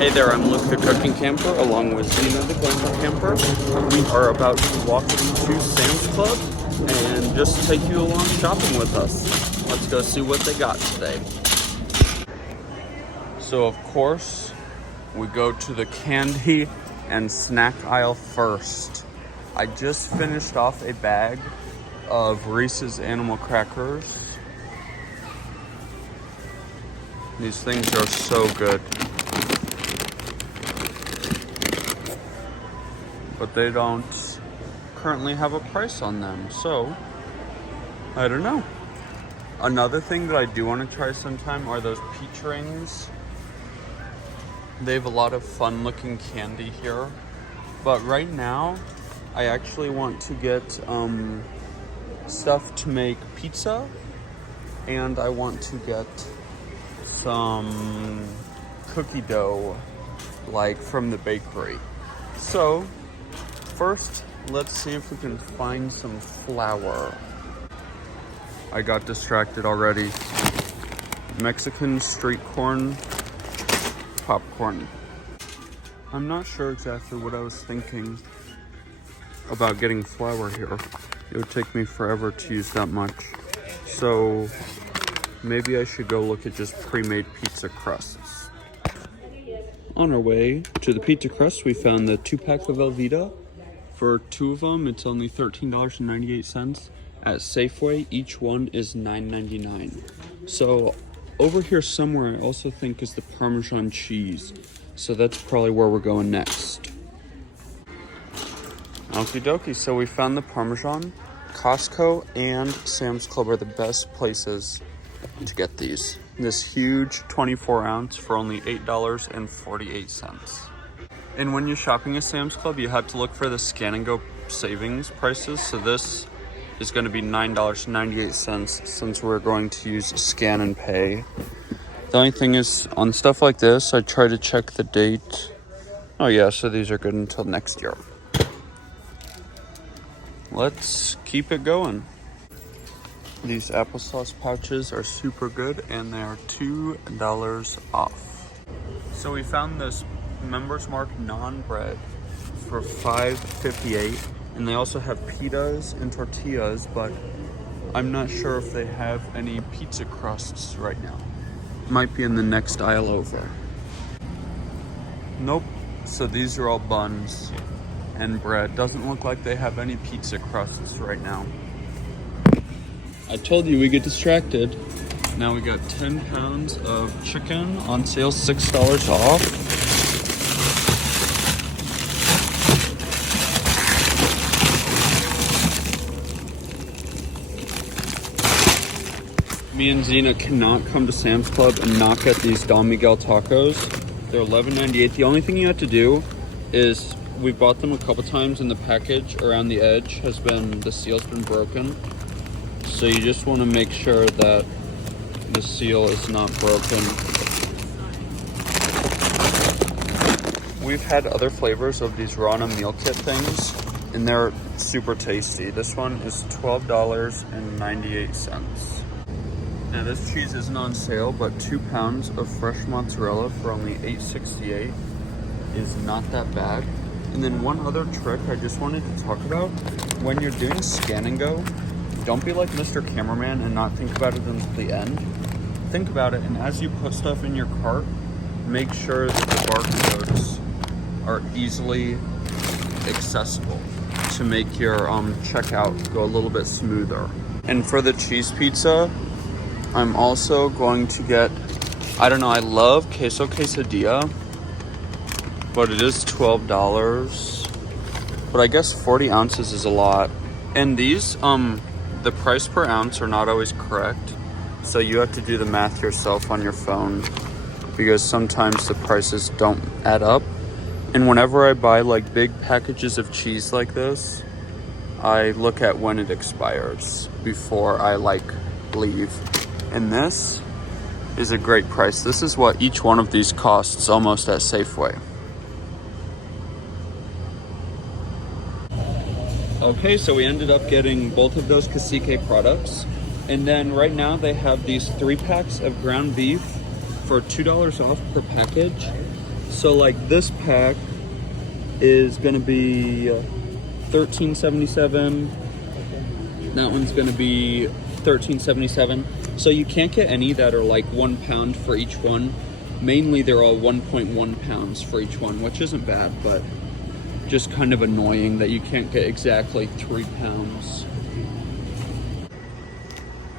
Hey there, I'm Luke the Cooking Camper, along with Zena the Glamour Camper. We are about to walk to Sam's Club and just take you along shopping with us. Let's go see what they got today. So of course, we go to the candy and snack aisle first. I just finished off a bag of Reese's Animal Crackers. These things are so good. But they don't currently have a price on them, so I don't know. Another thing that I do want to try sometime are those peach rings. They have a lot of fun looking candy here, but right now I actually want to get stuff to make pizza, and I want to get some cookie dough like from the bakery. So first, let's see if we can find some flour. I got distracted already. Mexican street corn popcorn. I'm not sure exactly what I was thinking about getting flour here. It would take me forever to use that much. So maybe I should go look at just pre-made pizza crusts. On our way to the pizza crust, we found the 2-pack of Velveeta. For 2 of them, it's only $13.98. At Safeway, each one is $9.99. So over here somewhere, I also think is the Parmesan cheese. So that's probably where we're going next. Okie dokie, so we found the Parmesan. Costco and Sam's Club are the best places to get these. This huge 24 ounce for only $8.48. And when you're shopping at Sam's Club, you have to look for the Scan and Go savings prices. So this is going to be $9.98 since we're going to use Scan and Pay. The only thing is, on stuff like this, I try to check the date. Oh yeah, so these are good until next year. Let's keep it going. These applesauce pouches are super good and they are $2 off. So we found this Members Mark naan bread for $5.58, and they also have pitas and tortillas, but I'm not sure if they have any pizza crusts right now. Might be in the next aisle over. Nope. So these are all buns and bread. Doesn't look like they have any pizza crusts right now. I told you we get distracted. Now we got 10 pounds of chicken on sale, $6 off. Me and Zena cannot come to Sam's Club and not get these Don Miguel tacos. They're $11.98. The only thing you have to do is, we bought them a couple times and the package around the edge the seal's been broken. So you just want to make sure that the seal is not broken. We've had other flavors of these Rana meal kit things, and they're super tasty. This one is $12.98. Now this cheese isn't on sale, but 2 pounds of fresh mozzarella for only $8.68 is not that bad. And then one other trick I just wanted to talk about, when you're doing Scan and Go, don't be like Mr. Cameraman and not think about it until the end. Think about it, and as you put stuff in your cart, make sure that the barcodes are easily accessible to make your checkout go a little bit smoother. And for the cheese pizza, I'm also going to get, I don't know, I love queso quesadilla, but it is $12. But I guess 40 ounces is a lot. And these, the price per ounce are not always correct. So you have to do the math yourself on your phone, because sometimes the prices don't add up. And whenever I buy like big packages of cheese like this, I look at when it expires before I leave. And this is a great price. This is what each one of these costs almost at Safeway. Okay, so we ended up getting both of those Cacique products. And then right now they have these 3 packs of ground beef for $2 off per package. So like this pack is gonna be $13.77. That one's gonna be $13.77. So you can't get any that are like 1 pound for each one. Mainly they're all 1.1 pounds for each one, which isn't bad, but just kind of annoying that you can't get exactly 3 pounds.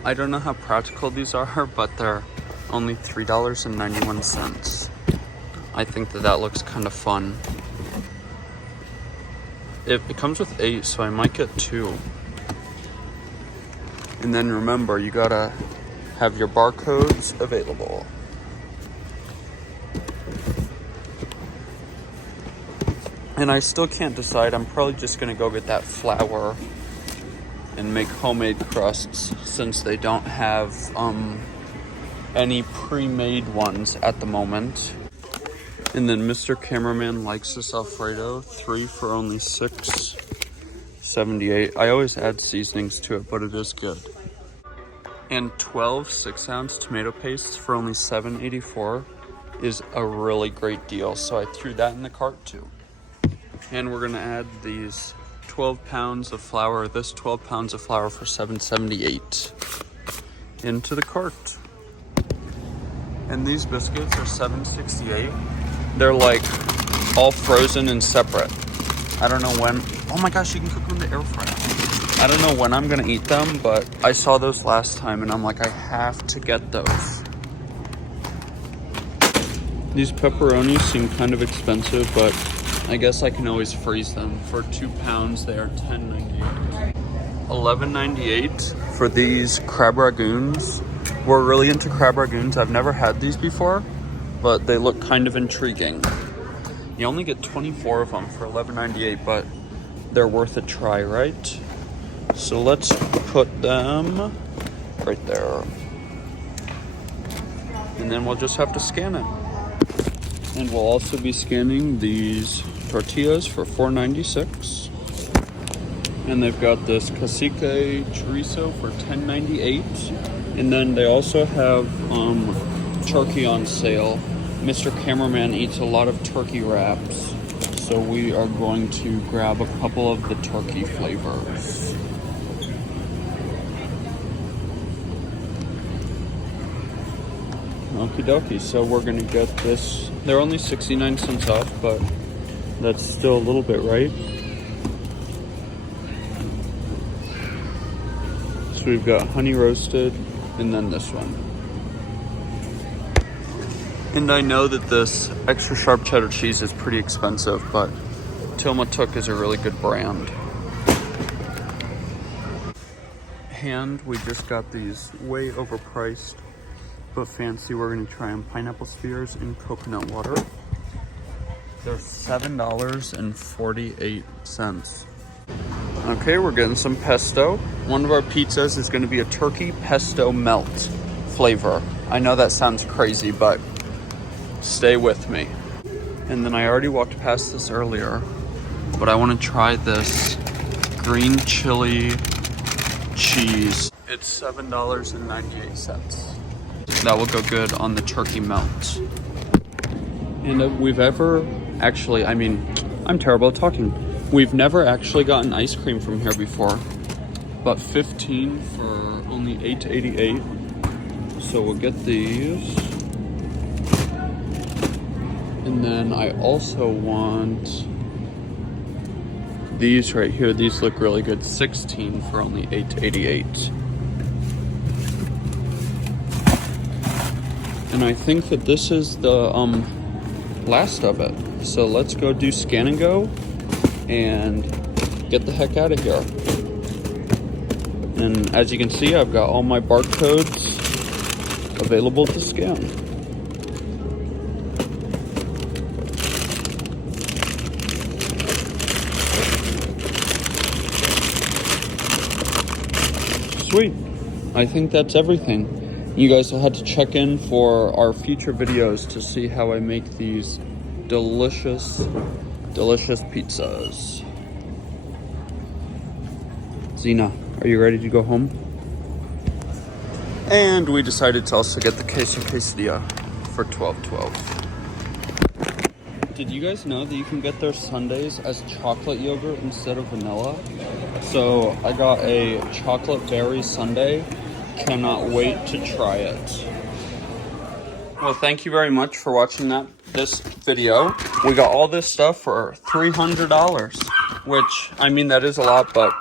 I don't know how practical these are, but they're only $3.91. I think that looks kind of fun. It comes with 8, so I might get 2. And then remember, you gotta have your barcodes available. And I still can't decide. I'm probably just gonna go get that flour and make homemade crusts since they don't have any pre-made ones at the moment. And then Mr. Cameraman likes this Alfredo, 3 for only $6.78. I always add seasonings to it, but it is good. And 12 6-ounce tomato paste for only $7.84 is a really great deal. So I threw that in the cart too. And we're gonna add these 12 pounds of flour, this 12 pounds of flour for $7.78 into the cart. And these biscuits are $7.68. They're like all frozen and separate. I don't know when. Oh my gosh, you can cook them in the air fryer. I don't know when I'm gonna eat them, but I saw those last time and I'm like, I have to get those. These pepperonis seem kind of expensive, but I guess I can always freeze them. For 2 pounds, they are $10.98. $11.98 for these crab ragoons. We're really into crab ragoons. I've never had these before, but they look kind of intriguing. You only get 24 of them for $11.98, but they're worth a try, right? So let's put them right there. And then we'll just have to scan it. And we'll also be scanning these tortillas for $4.96. And they've got this cacique chorizo for $10.98. And then they also have turkey on sale. Mr. Cameraman eats a lot of turkey wraps, so we are going to grab a couple of the turkey flavors. Okie dokie, so we're gonna get this. They're only 69 cents off, but that's still a little bit, right? So we've got honey roasted, and then this one. And I know that this extra sharp cheddar cheese is pretty expensive, but Tillamook is a really good brand. And we just got these way overpriced, but fancy. We're gonna try them. Pineapple spears in coconut water. They're $7.48. Okay, we're getting some pesto. One of our pizzas is gonna be a turkey pesto melt flavor. I know that sounds crazy, but stay with me. And then I already walked past this earlier, but I want to try this green chili cheese. It's $7.98. That will go good on the turkey melt. And I'm terrible at talking. We've never actually gotten ice cream from here before, but 15 for only $8.88. So we'll get these. And then I also want these right here. These look really good. 16 for only $8.88. And I think that this is the last of it. So let's go do scan and go and get the heck out of here. And as you can see, I've got all my barcodes available to scan. Sweet. I think that's everything. You guys will have to check in for our future videos to see how I make these delicious, delicious pizzas. Zena, are you ready to go home? And we decided to also get the queso quesadilla for $12.12. did you guys know that you can get their sundaes as chocolate yogurt instead of vanilla? So I got a chocolate berry sundae. Cannot wait to try it. Well, thank you very much for watching this video. We got all this stuff for $300, which, I mean, that is a lot, but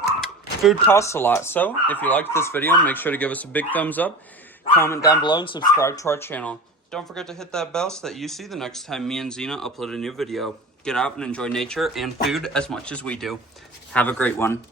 food costs a lot. So if you liked this video, make sure to give us a big thumbs up, comment down below, and subscribe to our channel. Don't forget to hit that bell so that you see the next time me and Zena upload a new video. Get out and enjoy nature and food as much as we do. Have a great one.